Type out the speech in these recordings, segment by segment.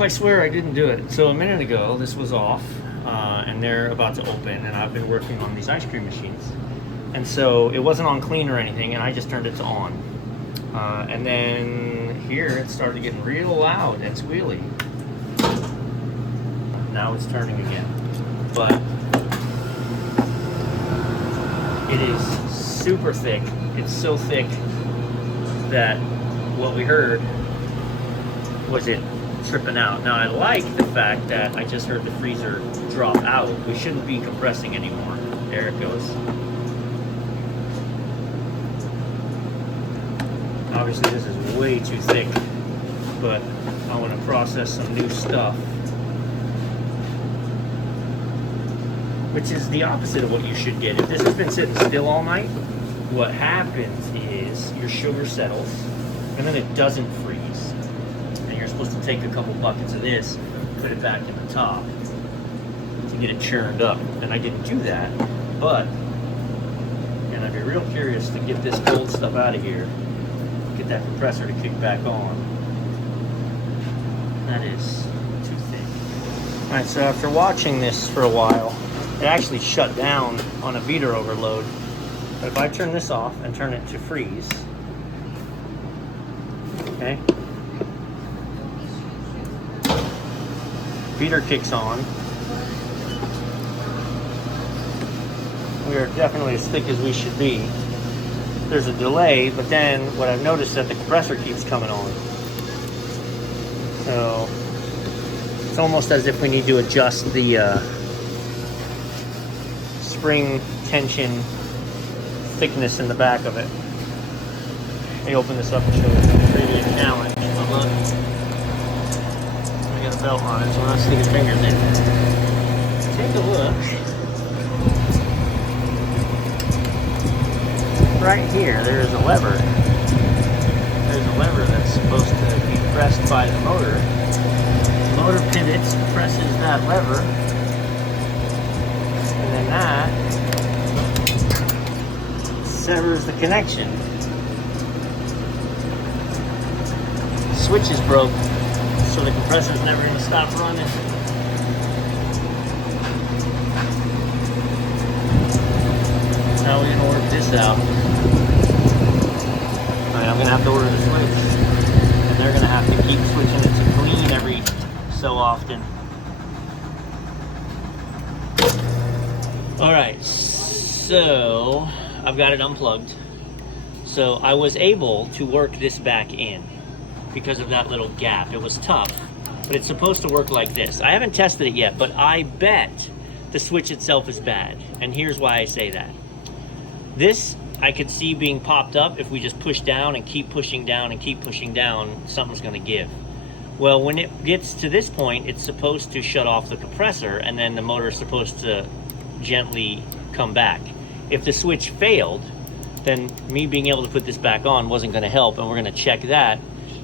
I swear I didn't do it. So a minute ago, this was off, and they're about to open, and I've been working on these ice cream machines. And so it wasn't on clean or anything, and I just turned it to on. And then here it started getting real loud and squealy. Now it's turning again. But it is super thick. It's so thick that what we heard was it tripping out. Now I like the fact that I just heard the freezer drop out. We shouldn't be compressing anymore. There it goes. Obviously this is way too thick, but I want to process some new stuff, which is the opposite of what you should get. If this has been sitting still all night, what happens is your sugar settles and then it doesn't freeze. And you're supposed to take a couple buckets of this, put it back in the top to get it churned up. And I didn't do that, but, and I'd be real curious to get this cold stuff out of here, get that compressor to kick back on. That is too thick. Alright, so after watching this for a while, it actually shut down on a beater overload. But if I turn this off and turn it to freeze, okay, beater kicks on. We are definitely as thick as we should be. There's a delay, but then what I've noticed is that the compressor keeps coming on. So it's almost as if we need to adjust the spring tension thickness in the back of it. Let me open this up and show you. It's really a challenge. But look, I got a belt on it, so I'm not sticking fingers in. Take a look. Right here, there's a lever. There's a lever that's supposed to be pressed by the motor. The motor pivots, presses that lever, and then that severs the connection. The switch is broke, so the compressor's never going to stop running. How are we going to work this out? Alright, I'm going to have to order the switch, and they're going to have to keep switching it to clean every so often. Alright, so I've got it unplugged. So I was able to work this back in because of that little gap. It was tough, but it's supposed to work like this. I haven't tested it yet, but I bet the switch itself is bad, and here's why I say that. This I could see being popped up. If we just push down and keep pushing down and keep pushing down, something's going to give. Well, when it gets to this point, it's supposed to shut off the compressor, and then the motor is supposed to gently come back. If the switch failed, then me being able to put this back on wasn't going to help, and we're going to check that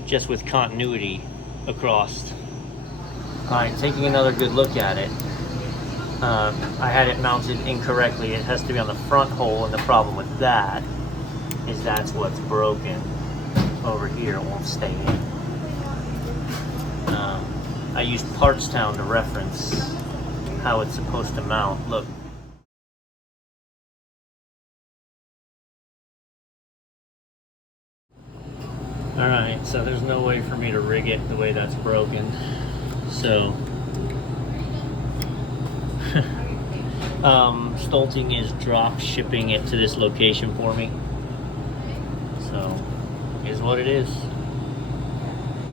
just with continuity across. All right, taking another good look at it. I had it mounted incorrectly. It has to be on the front hole, and the problem with that is that's what's broken over here. It won't stay in. I used Partstown to reference how it's supposed to mount. Look. Alright, so there's no way for me to rig it the way that's broken. So Stoelting is drop shipping it to this location for me. So, is what it is.